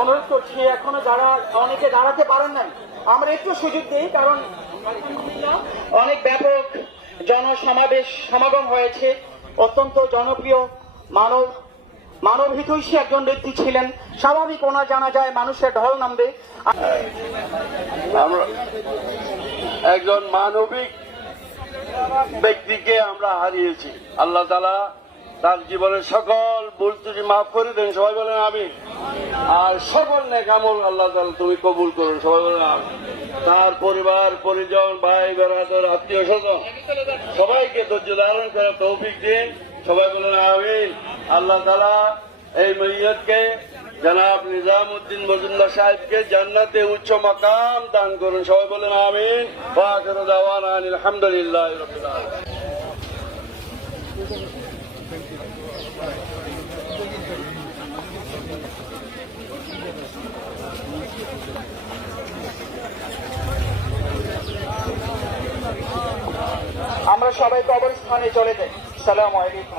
অনুরোধ করছি, এখনও যারা অনেকে দাঁড়াতে পারেন নাই, আমরা একটু সুযোগ দিই, কারণ অনেক ব্যাপক জনসমাবেশ, সমাগম হয়েছে। অত্যন্ত জনপ্রিয় মানব মানব হিতৈষী একজন ব্যক্তি ছিলেন। স্বাভাবিক ওনার জানা যায় মানুষের ঢল নামবে। একজন মানবিক ব্যক্তিকে আমরা হারিয়েছি। আল্লাহ তালা তার জীবনের সকল ভুল ত্রুটি মাফ করে দেন, সবাই বলেন আমি আর সকল নেকামল আল্লাহ তালা তুমি কবুল করুন, সবাই বলেন আমি তার পরিবার, পরিজন, ভাই বেড়াদর আত্মীয় স্বজন, সবাইকে ধৈর্য ধারণ করে তৌফিক দিন, সবাই বলেন আমি আল্লাহ তালা এই মৈয়তকে জনাব নিজামুদ্দিন মজুল্লাহ সাহেবকে জান্নাতে উচ্চ মাকাম দান করুন। সবাই বলেন আমিন। আলহামদুলিল্লাহ আমরা সবাই কবরস্থানে চলে যাই। সালাম আলাইকুম